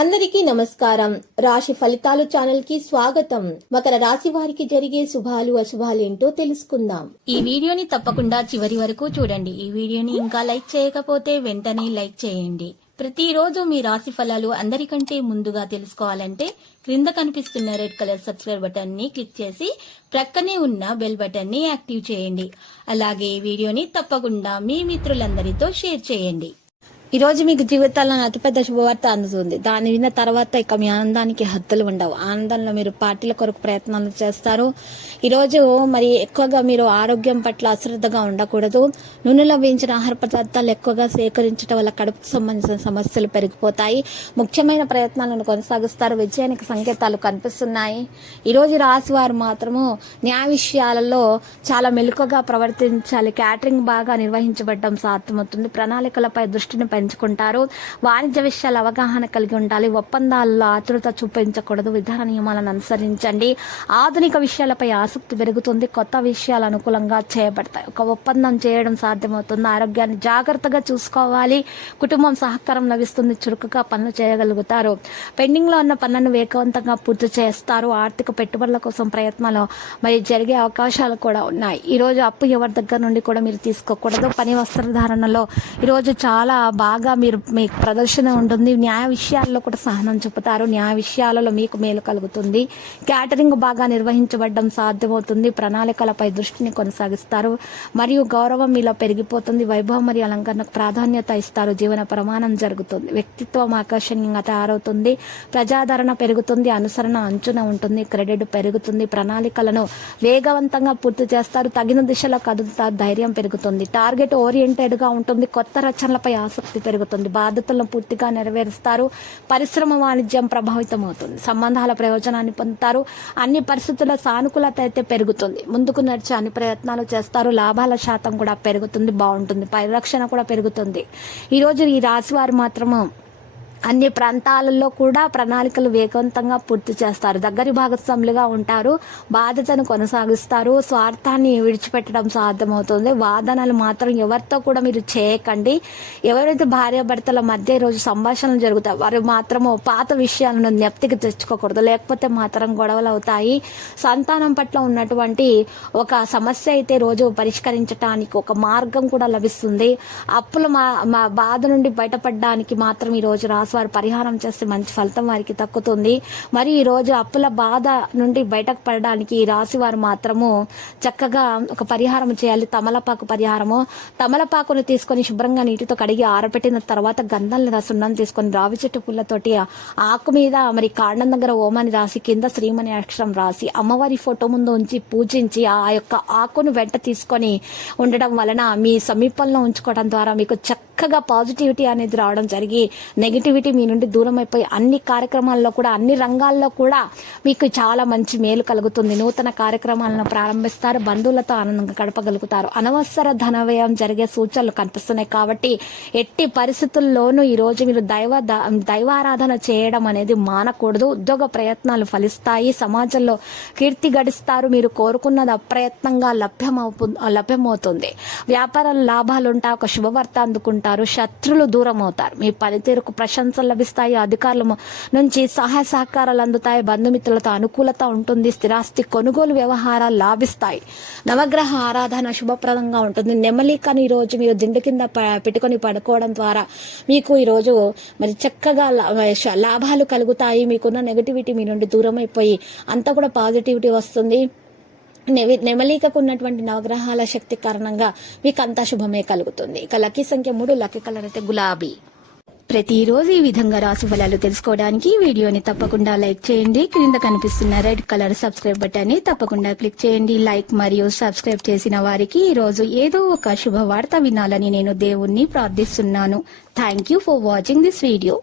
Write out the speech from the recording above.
అందరికీ నమస్కారం. రాశి ఫలితాలు ఛానల్ కి స్వాగతం. మకర రాశి వారికి జరిగే శుభాలు అశుభాలు ఏంటో తెలుసుకుందాం. ఈ వీడియోని తప్పకుండా చివరి వరకు చూడండి. ఈ వీడియోని ఇంకా లైక్ చేయకపోతే వెంటనే లైక్ చేయండి. ప్రతిరోజు మీ రాశి ఫలాలు అందరికంటే ముందుగా తెలుసుకోవాలంటే క్రింద కనిపిస్తున్న రెడ్ కలర్ సబ్స్క్రైబ్ బటన్ ని క్లిక్ చేసి ప్రక్కనే ఉన్న బెల్ బటన్ ని యాక్టివ్ చేయండి. అలాగే ఈ వీడియోని తప్పకుండా మీ మిత్రులందరితో షేర్ చేయండి. ఈ రోజు మీకు జీవితాల్లో అతిపెద్ద శుభవార్త అందుతుంది. దాన్ని విన్న తర్వాత ఇక మీ ఆనందానికి హద్దులు ఉండవు. ఆనందంలో మీరు పార్టీల కొరకు ప్రయత్నాలు చేస్తారు. ఈ రోజు మరి ఎక్కువగా మీరు ఆరోగ్యం పట్ల అశ్రద్ధగా ఉండకూడదు. నూనెలో వేయించిన ఆహార పదార్థాలు ఎక్కువగా సేకరించడం వల్ల కడుపుకు సంబంధించిన సమస్యలు పెరిగిపోతాయి. ముఖ్యమైన ప్రయత్నాలను కొనసాగిస్తారు. విజయానికి సంకేతాలు కనిపిస్తున్నాయి. ఈ రోజు రాశి వారు మాత్రము న్యాయ విషయాలలో చాలా మెలకుగా ప్రవర్తించాలి. క్యాటరింగ్ బాగా నిర్వహించబడడం సాధ్యమవుతుంది. ప్రణాళికలపై దృష్టిని పెంచుకుంటారు. వాణిజ్య విషయాల అవగాహన కలిగి ఉండాలి. ఒప్పందాల్లో ఆతృత చూపించకూడదు. విధాన నియమాలను అనుసరించండి. ఆధునిక విషయాలపై ఆసక్తి పెరుగుతుంది. కొత్త విషయాలు అనుకూలంగా చేయబడతాయి. ఒక ఒప్పందం చేయడం సాధ్యమవుతుంది. ఆరోగ్యాన్ని జాగ్రత్తగా చూసుకోవాలి. కుటుంబం సహకారం లభిస్తుంది. చురుకుగా పనులు చేయగలుగుతారు. పెండింగ్ లో ఉన్న పనులను వేగవంతంగా పూర్తి చేస్తారు. ఆర్థిక పెట్టుబడుల కోసం ప్రయత్నాలు మరి జరిగే అవకాశాలు కూడా ఉన్నాయి. ఈ రోజు అప్పు ఎవరి దగ్గర నుండి కూడా మీరు తీసుకోకూడదు. పని వస్త్రధారణలో ఈ రోజు చాలా బాగా మీ ప్రదర్శన ఉంటుంది. న్యాయ విషయాల్లో కూడా సహనం చూపుతారు. న్యాయ విషయాలలో మీకు మేలు కలుగుతుంది. క్యాటరింగ్ బాగా నిర్వహించబడడం సాధ్యమవుతుంది. ప్రణాళికలపై దృష్టిని కొనసాగిస్తారు. మరియు గౌరవం మీలో పెరిగిపోతుంది. వైభవం మరియు అలంకరణకు ప్రాధాన్యత ఇస్తారు. జీవన ప్రమాణం జరుగుతుంది. వ్యక్తిత్వం ఆకర్షణీయంగా తయారవుతుంది. ప్రజాదరణ పెరుగుతుంది. అనుసరణ అంచున ఉంటుంది. క్రెడిట్ పెరుగుతుంది. ప్రణాళికలను వేగవంతంగా పూర్తి చేస్తారు. తగిన దిశలో కదులుతారు. ధైర్యం పెరుగుతుంది. టార్గెట్ ఓరియంటెడ్ గా ఉంటుంది. కొత్త రచనలపై ఆసక్తి పెరుగుతుంది. బాధ్యతలను పూర్తిగా నెరవేరుస్తారు. పరిశ్రమ వాణిజ్యం ప్రభావితం అవుతుంది. సంబంధాల ప్రయోజనాన్ని పొందుతారు. అన్ని పరిస్థితుల సానుకూలత అయితే పెరుగుతుంది. ముందుకు నడిచే అన్ని ప్రయత్నాలు చేస్తారు. లాభాల శాతం కూడా పెరుగుతుంది. బాగుంటుంది. పరిరక్షణ కూడా పెరుగుతుంది. ఈ రోజు ఈ రాశి వారు మాత్రము అన్ని ప్రాంతాలలో కూడా ప్రణాళికలు వేగవంతంగా పూర్తి చేస్తారు. దగ్గరి భాగస్వాములుగా ఉంటారు. బాధ్యతను కొనసాగిస్తారు. స్వార్థాన్ని విడిచిపెట్టడం సాధ్యమవుతుంది. వాదనలు మాత్రం ఎవరితో కూడా మీరు చేయకండి. ఎవరైతే భార్యాభర్తల మధ్య ఈరోజు సంభాషణలు జరుగుతాయి వారు మాత్రము పాత విషయాలను జ్ఞప్తికి తెచ్చుకోకూడదు. లేకపోతే మాత్రం గొడవలు అవుతాయి. సంతానం పట్ల ఉన్నటువంటి ఒక సమస్య అయితే రోజు పరిష్కరించడానికి ఒక మార్గం కూడా లభిస్తుంది. అప్పుల మా బాధ నుండి బయటపడడానికి మాత్రం ఈ రోజు రాశి వారు పరిహారం చేస్తే మంచి ఫలితం వారికి దక్కుతుంది. మరి ఈ రోజు అప్పుల బాధ నుండి బయటకు పడడానికి ఈ రాశి వారు మాత్రము చక్కగా ఒక పరిహారం చేయాలి. తమలపాకు పరిహారము. తమలపాకును తీసుకొని శుభ్రంగా నీటితో కడిగి ఆరబెట్టిన తర్వాత గంధం లేదా సున్నం తీసుకొని రావి చెట్టు పుల్లతోటి ఆకు మీద మరి కాండం దగ్గర ఓమని రాసి కింద శ్రీమని అక్షరం రాసి అమ్మవారి ఫోటో ముందు ఉంచి పూజించి ఆ యొక్క ఆకును వెంట తీసుకొని ఉండడం వలన మీ సమీపంలో ఉంచుకోవడం ద్వారా మీకు చక్కగా పాజిటివిటీ అనేది రావడం జరిగి నెగిటివిటీ మీ నుండి దూరం అయిపోయి అన్ని కార్యక్రమాల్లో కూడా అన్ని రంగాల్లో కూడా మీకు చాలా మంచి మేలు కలుగుతుంది. నూతన కార్యక్రమాలను ప్రారంభిస్తారు. బంధువులతో ఆనందంగా గడపగలుగుతారు. అనవసర ధన వ్యయం జరిగే సూచనలు కనిపిస్తున్నాయి కాబట్టి ఎట్టి పరిస్థితుల్లోనూ ఈ రోజు మీరు దైవారాధన చేయడం అనేది మానకూడదు. ఉద్యోగ ప్రయత్నాలు ఫలిస్తాయి. సమాజంలో కీర్తి గడిస్తారు. మీరు కోరుకున్నది అప్రయత్నంగా లభ్యమవుతుంది. వ్యాపారాల లాభాలు ఉంటాయి. ఒక శుభవార్త అందుకుంటారు. శత్రులు దూరం అవుతారు. మీ పనితీరుకు ప్రశంసలు లభిస్తాయి. అధికారుల నుంచి సహాయ సహకారాలు అందుతాయి. బంధుమిత్రులతో అనుకూలత ఉంటుంది. స్థిరాస్తి కొనుగోలు వ్యవహారాలు లాభిస్తాయి. నవగ్రహ ఆరాధన శుభప్రదంగా ఉంటుంది. నెమలికను ఈ రోజు మీరు దిండు కింద పెట్టుకొని పడుకోవడం ద్వారా మీకు ఈ రోజు మరి చక్కగా లాభాలు కలుగుతాయి. మీకున్న నెగటివిటీ మీ నుండి దూరం అయిపోయి అంతా కూడా పాజిటివిటీ వస్తుంది. నెమలికకు ఉన్నటువంటి నవగ్రహాల శక్తి కారణంగా మీకు అంతా శుభమే కలుగుతుంది. ఇక లక్కీ సంఖ్య 3, లక్కీ కలర్ అయితే గులాబీ. ప్రతిరోజు ఈ విధంగా రాశి ఫలాలు తెలుసుకోవడానికి వీడియోని తప్పకుండా లైక్ చేయండి. క్రింద కనిపిస్తున్న రెడ్ కలర్ సబ్స్క్రైబ్ బటన్ ని తప్పకుండా క్లిక్ చేయండి. లైక్ మరియు సబ్స్క్రైబ్ చేసిన వారికి ఈ రోజు ఏదో ఒక శుభవార్త వినాలని నేను దేవుణ్ణి ప్రార్థిస్తున్నాను. Thank you for watching this video.